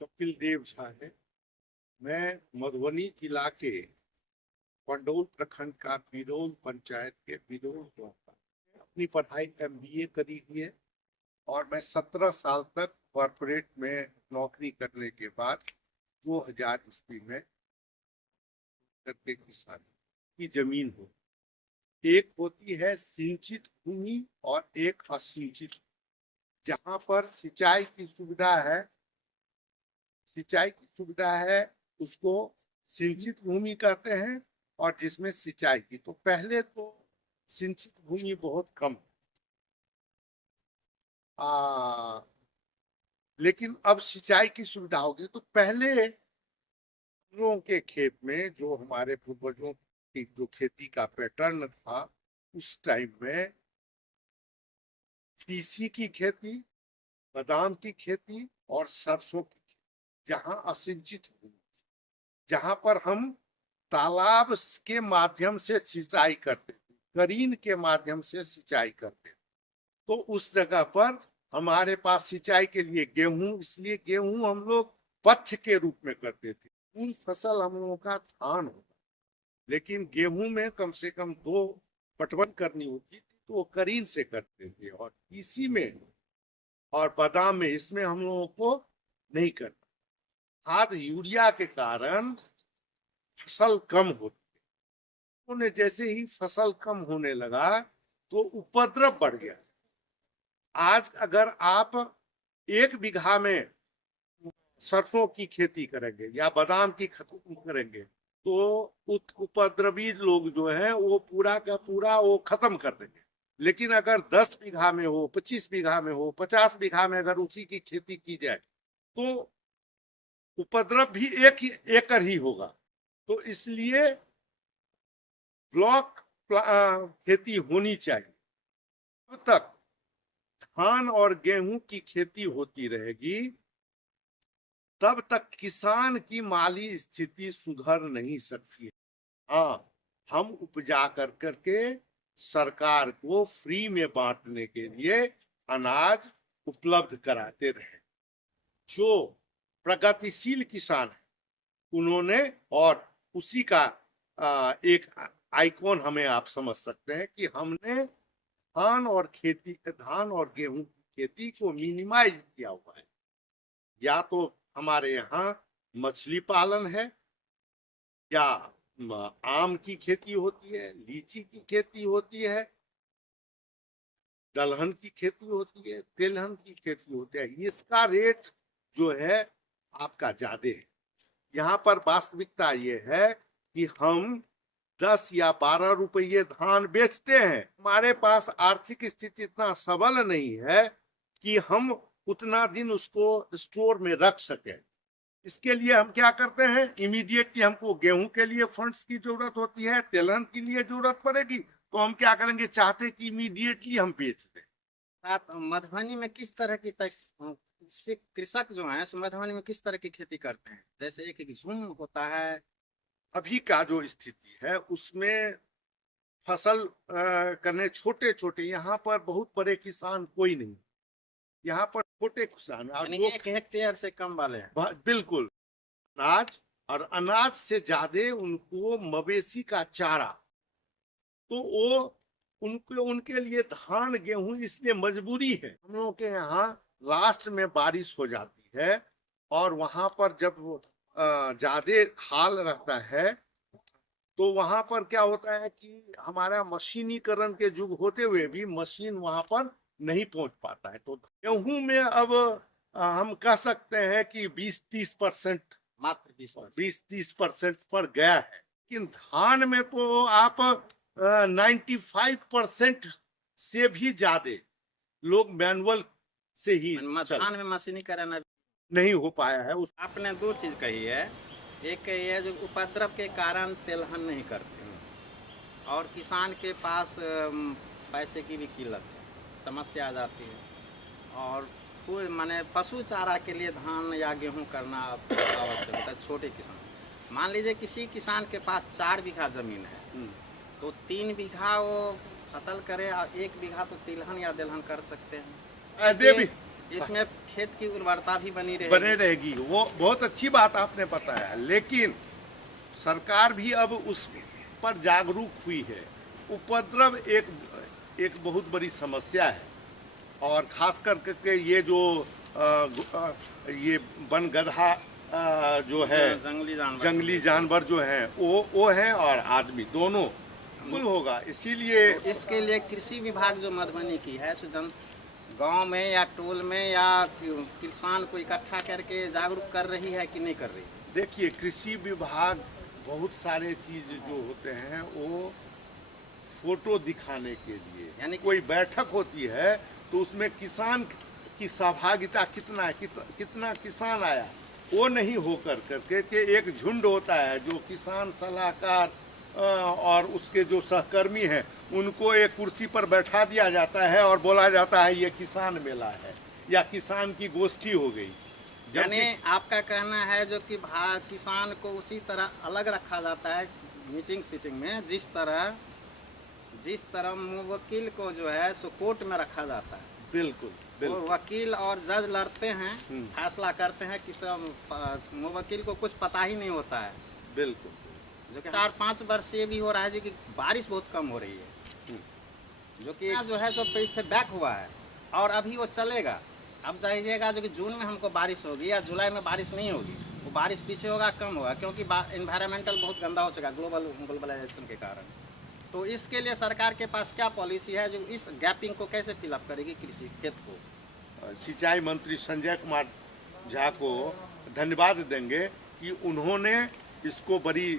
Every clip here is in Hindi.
कपिल देव झा है। मैं मधुबनी जिला के पंडौल प्रखंड का बिरौल पंचायत के बिरौल गांव का अपनी पढ़ाई MBA करी हुई है और मैं 17 साल तक कॉरपोरेट में नौकरी करने के बाद 2000 ईस्वी में करके किसान की जमीन हो, एक होती है सिंचित भूमि और एक असिंचित। जहां पर सिंचाई की सुविधा है उसको सिंचित भूमि कहते हैं, और जिसमें सिंचाई की, तो पहले तो सिंचित भूमि बहुत कम लेकिन अब सिंचाई की सुविधा होगी। तो पहले हम लोगों के खेत में जो हमारे पूर्वजों की जो खेती का पैटर्न था, उस टाइम में तीसी की खेती, बादाम की खेती और सरसों की खेती, जहां असिंचित भूमि, जहां पर हम तालाब के माध्यम से सिंचाई करते थे, करीन के माध्यम से सिंचाई करते थे, तो उस जगह पर हमारे पास सिंचाई के लिए गेहूं, इसलिए गेहूं हम लोग पच्छ के रूप में करते थे। कुल फसल हम लोगों का धान होता, लेकिन गेहूं में कम से कम 2 पटवन करनी होती थी, तो वो करीन से करते थे। और इसी में और बादाम में, इसमें हम लोगों को नहीं करना। खाद यूरिया के कारण फसल कम होती है। उन्हें जैसे ही फसल कम होने लगा तो उपद्रव बढ़ गया। आज अगर आप 1 बीघा में सरसों की खेती करेंगे या बादाम की खेती करेंगे, तो उपद्रवी लोग जो है वो पूरा का पूरा वो खत्म कर देंगे। लेकिन अगर 10 बीघा में हो, 25 बीघा में हो, 50 बीघा में अगर उसी की खेती की जाए, तो उपद्रव भी एकड़ ही होगा। तो इसलिए ब्लॉक खेती होनी चाहिए। तब तक धान और गेहूं की खेती होती रहेगी, तब तक किसान की माली स्थिति सुधर नहीं सकती है। हाँ, हम उपजा कर करके सरकार को फ्री में बांटने के लिए अनाज उपलब्ध कराते रहे। जो प्रगतिशील किसान है उन्होंने, और उसी का एक आइकॉन हमें आप समझ सकते हैं कि हमने धान और गेहूं की खेती को मिनिमाइज किया हुआ है। या तो हमारे यहाँ मछली पालन है, या आम की खेती होती है, लीची की खेती होती है, दलहन की खेती होती है, तिलहन की खेती होती है। इसका रेट जो है आपका ज्यादा है। यहाँ पर वास्तविकता ये है कि हम 10 या 12 रुपये धान बेचते हैं। हमारे पास आर्थिक स्थिति इतना सबल नहीं है कि हम उतना दिन उसको स्टोर में रख सके। इसके लिए हम क्या करते हैं, इमीडिएटली हमको गेहूं के लिए फंड्स की जरूरत होती है, तिलहन के लिए जरूरत पड़ेगी, तो हम क्या करेंगे, चाहते कि इमीडिएटली हम बेच दें। आप मधुबनी में किस तरह की कृषक जो हैं मधुबनी में किस तरह की खेती करते हैं? जैसे एक झूम होता है। अभी का जो स्थिति है उसमें फसल करने छोटे छोटे, यहाँ पर बहुत बड़े किसान कोई नहीं, यहाँ पर छोटे किसान, यानी 1 हेक्टेयर से कम वाले हैं। बिल्कुल। अनाज, और अनाज से ज्यादा उनको मवेशी का चारा, तो वो उनके लिए धान गेहूं इसलिए मजबूरी है। हम लोगों के यहाँ लास्ट में बारिश हो जाती है, और वहां पर जब ज्यादा हाल रहता है, तो वहां पर क्या होता है कि हमारा मशीनीकरण के युग होते हुए भी मशीन वहां पर नहीं पहुंच पाता है। तो गेहूं में अब हम कह सकते हैं कि 20-30%, मात्र 20-30% पर गया है। लेकिन धान में तो आप 95% से भी ज्यादा लोग मैनुअल से ही धान में मशीनीकरण नहीं हो पाया है। आपने 2 चीज कही है। एक ये जो उपद्रव के कारण तिलहन नहीं करते, और किसान के पास पैसे की भी किल्लत है, समस्या आ जाती है। और कोई माने पशु चारा के लिए धान या गेहूं करना आवश्यक होता है। छोटे किसान, मान लीजिए किसी किसान के पास 4 बीघा जमीन है, तो 3 बीघा वो फसल करे और 1 बीघा तो तिलहन या दलहन कर सकते हैं। इसमें खेत की उर्वरता भी बनी बने रहेगी। रहेगी। वो बहुत अच्छी बात आपने बताया, लेकिन सरकार भी अब उस पर जागरूक हुई है। उपद्रव एक एक बहुत बड़ी समस्या है, और खास करके ये जो ये वन गधा जो है, जंगली जानवर जो हैं वो हैं, और आदमी दोनों कुल होगा, इसीलिए तो इसके लिए कृषि विभाग जो मधुबनी की है सो गांव में या टोल में या किसान को इकट्ठा करके जागरूक कर रही है कि नहीं कर रही? देखिए, कृषि विभाग बहुत सारे चीज जो होते हैं वो फोटो दिखाने के लिए, यानी कोई बैठक होती है तो उसमें किसान की सहभागिता कितना है, कितना किसान आया, वो नहीं होकर करके के एक झुंड होता है जो किसान सलाहकार और उसके जो सहकर्मी हैं उनको एक कुर्सी पर बैठा दिया जाता है और बोला जाता है ये किसान मेला है या किसान की गोष्ठी हो गई। यानी आपका कहना है जो कि किसान को उसी तरह अलग रखा जाता है मीटिंग सीटिंग में, जिस तरह मुवक्किल को जो है सो कोर्ट में रखा जाता है। बिल्कुल, बिल्कुल। और वकील और जज लड़ते हैं, फैसला करते हैं कि सब मुवक्किल को कुछ पता ही नहीं होता है। बिल्कुल। जो कि 4-5 वर्ष से ये भी हो रहा है जो कि बारिश बहुत कम हो रही है, जो कि जो है सो पीछे बैक हुआ है और अभी वो चलेगा। अब जाइएगा जो कि जून में हमको बारिश होगी या जुलाई में बारिश नहीं होगी, वो बारिश पीछे होगा, कम होगा, क्योंकि इन्वायरमेंटल बहुत गंदा हो चुका है ग्लोबलाइजेशन के कारण। तो इसके लिए सरकार के पास क्या पॉलिसी है जो इस गैपिंग को कैसे फिलअप करेगी कृषि खेत को? सिंचाई मंत्री संजय कुमार झा को धन्यवाद देंगे कि उन्होंने इसको बड़ी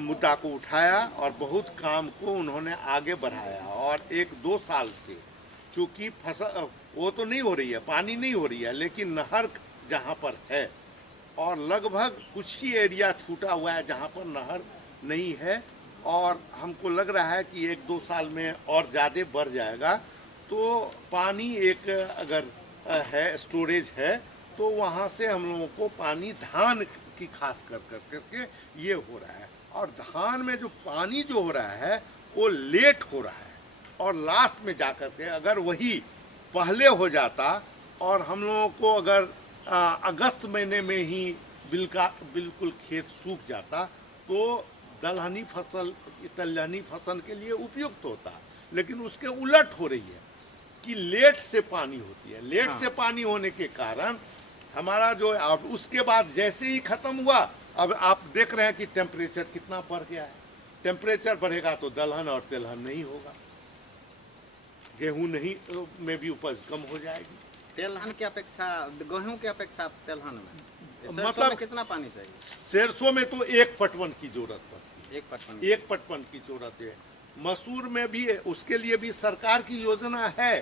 मुद्दा को उठाया और बहुत काम को उन्होंने आगे बढ़ाया। और 1-2 साल से चूँकि फसल वो तो नहीं हो रही है, पानी नहीं हो रही है, लेकिन नहर जहाँ पर है और लगभग कुछ ही एरिया छूटा हुआ है जहाँ पर नहर नहीं है, और हमको लग रहा है कि 1-2 साल में और ज़्यादा बढ़ जाएगा। तो पानी एक अगर है स्टोरेज है तो वहाँ से हम लोगों को पानी धान की खास कर करके ये हो रहा है। और धान में जो पानी जो हो रहा है वो लेट हो रहा है, और लास्ट में जाकर के अगर वही पहले हो जाता और हम लोगों को अगर अगस्त महीने में ही बिल्कुल खेत सूख जाता तो दलहनी फसल के लिए उपयुक्त होता। लेकिन उसके उलट हो रही है कि लेट से पानी होती है। लेट से पानी होने के कारण हमारा जो, अब उसके बाद जैसे ही खत्म हुआ, अब आप देख रहे हैं कि टेम्परेचर कितना बढ़ गया है। टेम्परेचर बढ़ेगा तो दलहन और तिलहन नहीं होगा, गेहूं नहीं में भी उपज कम हो जाएगी। तिलहन की अपेक्षा गेहूं की अपेक्षा तिलहन में मतलब में कितना पानी चाहिए? सरसों में तो 1 पटवन की जरूरत पड़ती है, 1 पटवन की जरूरत है। मसूर में भी उसके लिए भी सरकार की योजना है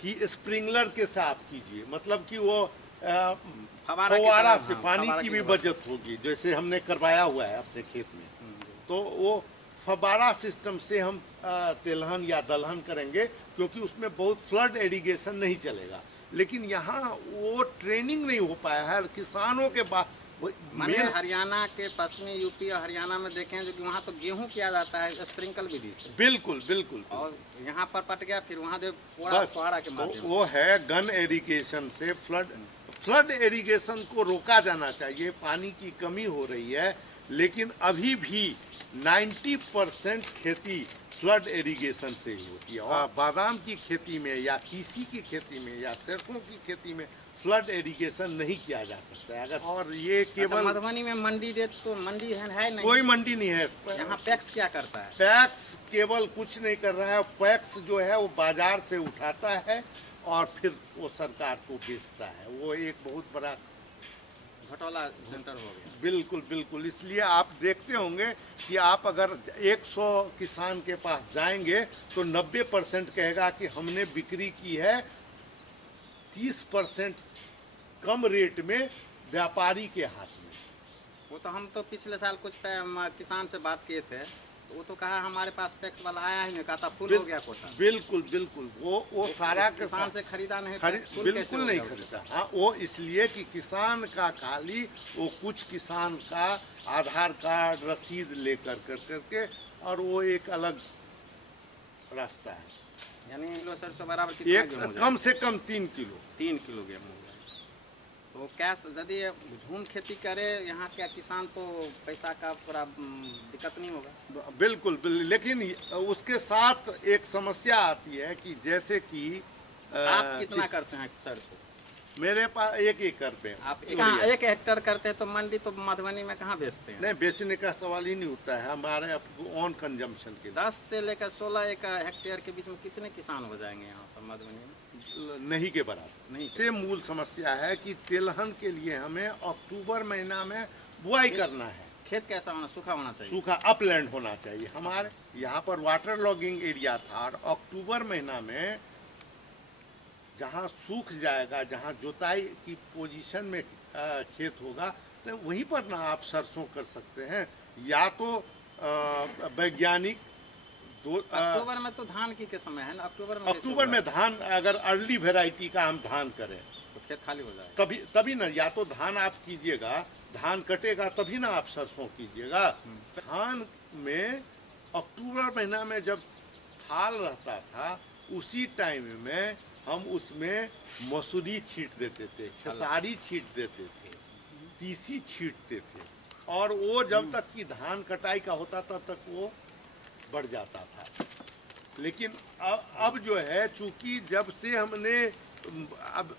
कि स्प्रिंकलर के साथ कीजिए, मतलब कि वो फव्वारा से पानी की भी बचत होगी, जैसे हमने करवाया हुआ है अपने खेत में। तो वो फव्वारा सिस्टम से हम तिलहन या दलहन करेंगे, क्योंकि उसमें बहुत फ्लड इरिगेशन नहीं चलेगा। लेकिन यहाँ वो ट्रेनिंग नहीं हो पाया है किसानों के बाद। मैंने हरियाणा के पश्चिमी यूपी और हरियाणा में देखे जो कि वहाँ तो गेहूं किया जाता है स्प्रिंकल विधि से। बिल्कुल, बिल्कुल। और यहाँ पर पट गया, फिर वहाँ जो फुहारा के माध्यम वो है गन इरिगेशन से। फ्लड इरिगेशन को रोका जाना चाहिए। पानी की कमी हो रही है, लेकिन अभी भी 90% खेती फ्लड इरिगेशन से ही होती है। और बादाम की खेती में या तीसी की खेती में या सरसों की खेती में फ्लड इरिगेशन नहीं किया जा सकता है। अगर और ये केवल मधुबनी में मंडी रेट तो मंडी है नहीं, कोई मंडी नहीं है। यहाँ पैक्स क्या करता है? पैक्स केवल कुछ नहीं कर रहा है। पैक्स जो है वो बाजार से उठाता है और फिर वो सरकार को बेचता है। वो एक बहुत बड़ा घोटाला सेंटर हो गया। बिल्कुल, बिल्कुल। इसलिए आप देखते होंगे कि आप अगर 100 किसान के पास जाएंगे तो 90% कहेगा कि हमने बिक्री की है 30% कम रेट में व्यापारी के हाथ में। वो तो हम तो पिछले साल कुछ किसान से बात किए थे, तो वो तो कहा हमारे पास पैक्स वाला आया ही नहीं, कहा था फुल हो गया कोटा। बिल्कुल, बिल्कुल। वो सारा किसान से खरीदा नहीं, बिल्कुल नहीं खरीदा। हाँ, वो इसलिए कि किसान का खाली वो कुछ किसान का आधार कार्ड रसीद लेकर करके और वो एक अलग रास्ता है। यानी किलो सरसों बराबर कितना एक गेहूं हो कम से कम 3 किलो। 3 किलो गेहूं हो जाए। तो क्या यदि झूम खेती करे यहाँ क्या किसान तो पैसा का पूरा दिक्कत नहीं होगा? बिल्कुल लेकिन उसके साथ एक समस्या आती है कि जैसे कि आप कितना करते हैं सरसों? मेरे पास 1 एकड़ पे आप कहाँ 1 हेक्टेयर करते हैं तो मंडी तो मधुबनी में कहाँ बेचते हैं? नहीं, बेचने का सवाल ही नहीं उठता है, हमारे ऑन कंजम्पशन के लिए। 10 से लेकर 16 एक हेक्टेयर के बीच में कितने किसान हो जाएंगे यहाँ पर मधुबनी में? नहीं के बराबर। नहीं से मूल समस्या है कि तिलहन के लिए हमें अक्टूबर महीना में बुआई करना है। खेत कैसा होना, सूखा होना चाहिए? सूखा अपलैंड होना चाहिए। हमारे यहाँ पर वाटर लॉगिंग एरिया था और अक्टूबर महीना में जहाँ सूख जाएगा, जहाँ जोताई की पोजीशन में खेत होगा, तो वहीं पर ना आप सरसों कर सकते हैं। या तो वैज्ञानिक अक्टूबर में तो धान की के समय है ना, अक्टूबर में धान, अगर अर्ली वेराइटी का हम धान करें तो खेत खाली हो जाएगा। तभी ना, या तो धान आप कीजिएगा, धान कटेगा तभी ना आप सरसों कीजिएगा। धान में अक्टूबर महीना में जब थाल रहता था, उसी टाइम में हम उसमें मसूरी छींट देते थे, खेसारी छींट देते थे, तीसी छींटते थे, और वो जब तक कि धान कटाई का होता तब तक वो बढ़ जाता था। लेकिन अब जो है, चूंकि जब से हमने अब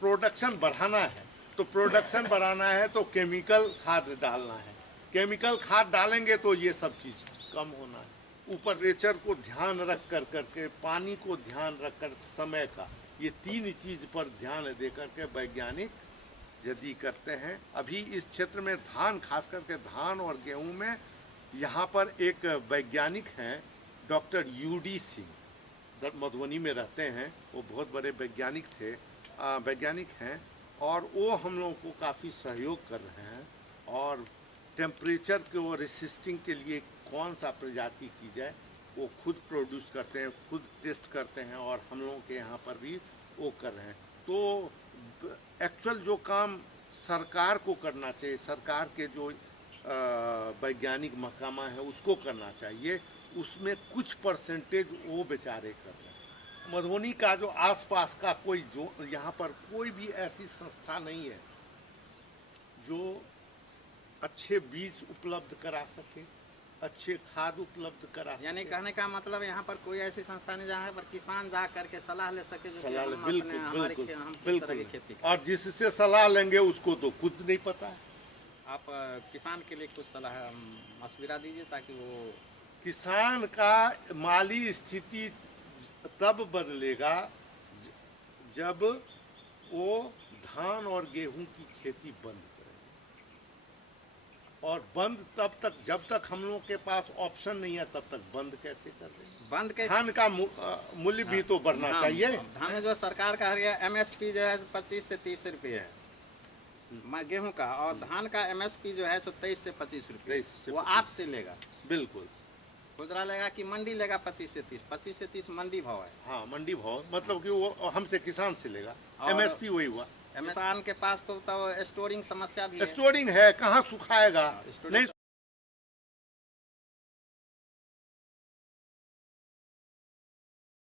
प्रोडक्शन बढ़ाना है, तो प्रोडक्शन बढ़ाना है तो केमिकल खाद डालना है। केमिकल खाद डालेंगे तो ये सब चीज़ कम होना है। ऊपर नेचर को ध्यान रख कर करके, पानी को ध्यान रख कर, समय का, ये 3 चीज़ पर ध्यान दे करके वैज्ञानिक यदि करते हैं। अभी इस क्षेत्र में धान, खास करके धान और गेहूं में, यहाँ पर एक वैज्ञानिक हैं डॉक्टर यूडी सिंह, मधुबनी में रहते हैं। वो बहुत बड़े वैज्ञानिक हैं और वो हम लोगों को काफ़ी सहयोग कर रहे हैं। और टेम्परेचर को रेसिस्टिंग के लिए कौन सा प्रजाति की जाए, वो खुद प्रोड्यूस करते हैं, खुद टेस्ट करते हैं, और हम लोगों के यहाँ पर भी वो कर रहे हैं। तो एक्चुअल जो काम सरकार को करना चाहिए, सरकार के जो वैज्ञानिक महकमा है उसको करना चाहिए, उसमें कुछ परसेंटेज वो बेचारे कर रहे हैं। मधुबनी का जो आसपास का कोई, जो यहाँ पर कोई भी ऐसी संस्था नहीं है जो अच्छे बीज उपलब्ध करा सके, अच्छे खाद उपलब्ध करा सके। यानी कहने का मतलब यहाँ पर कोई ऐसी संस्था नहीं जहाँ पर किसान जा करके सलाह ले सके, जो सलाह ले, हम बिल्कुल अपने हम किस तरह की खेती करें। और जिससे सलाह लेंगे उसको तो खुद नहीं पता है। आप किसान के लिए कुछ सलाह मशविरा दीजिए ताकि वो, किसान का माली स्थिति तब बदलेगा जब वो धान और गेहूं की खेती बंद करे। और बंद तब तक, जब तक हम लोगों के पास ऑप्शन नहीं है, तब तक बंद कैसे कर देंगे? बंद के धान का मूल्य भी तो बढ़ना चाहिए। धान में जो सरकार का MSP जो है 25 से 30 रुपये है गेहूं का, और धान का MSP जो है 23 से 25 रुपये। वो आपसे लेगा? बिल्कुल। खुदरा लेगा कि मंडी लेगा? 25 से 30। 25 से 30 मंडी भाव है। हाँ, मंडी भाव, मतलब कि वो हमसे किसान से लेगा। MSP वही हुआ। किसान के पास तो स्टोरिंग समस्या भी है। स्टोरिंग है, कहाँ सुखाएगा? नहीं